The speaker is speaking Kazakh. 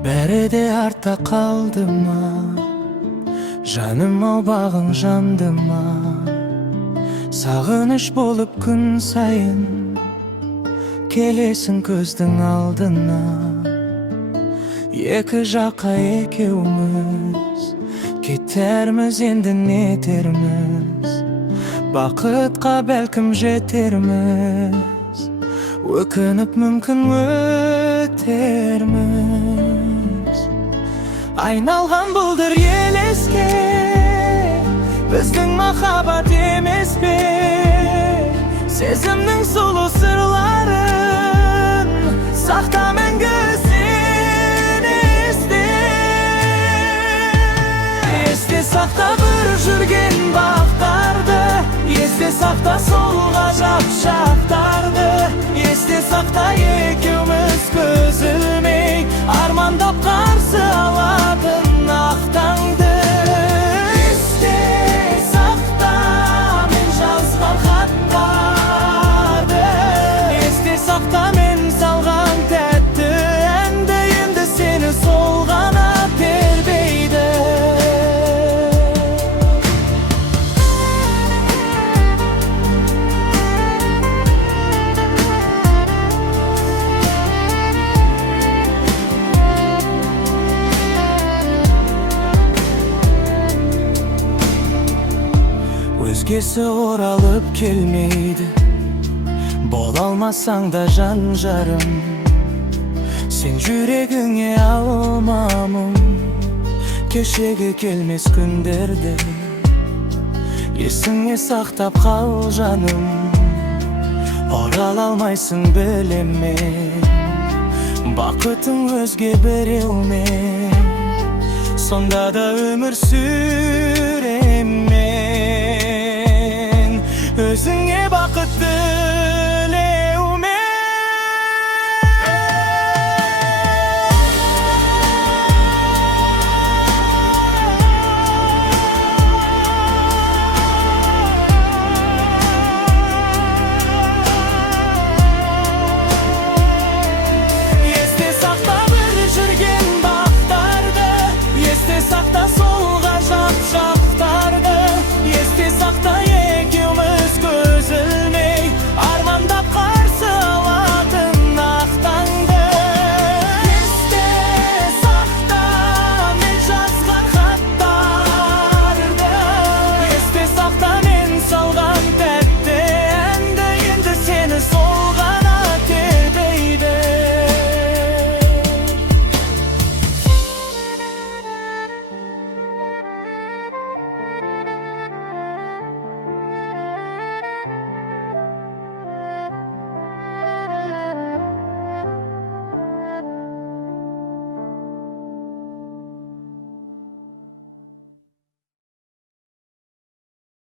Бәрі де артта қалды ма? Жаным ау бағың жанды ма? Сағыныш болып күн сайын келесің көздің алдына. Екі жаққа екеуміз кетерміз, енді нетерміз? Бақытқа бәлкім жетерміз, өкініп мүмкін өтерміз. Айналған бұлдыр елеске, біздің махаббат емес пе? Сезімнің сұлу сырларын сақта мәңгі сен есте. Есте сақта бір жүрген бақтарды, есте сақта сол ғажап шақтарды. Есте сақта екеуміз көз ілмей армандап қарсы алатын ақ таңды. Есте сақта мен жазған хаттарды, есте сақта мен салған тәтті әнді. Енді сені сол ғана тербейді. Өзгесі оралып келмейді, бола алмасаң да жан жарым. Сен жүрегіңе алмамын кешегі келмес күндерді. Есіңе сақтап қал жаным, орала алмайсың білеме. Бақытың өзге біреумен, сонда да өмір сүремін. Өзіңе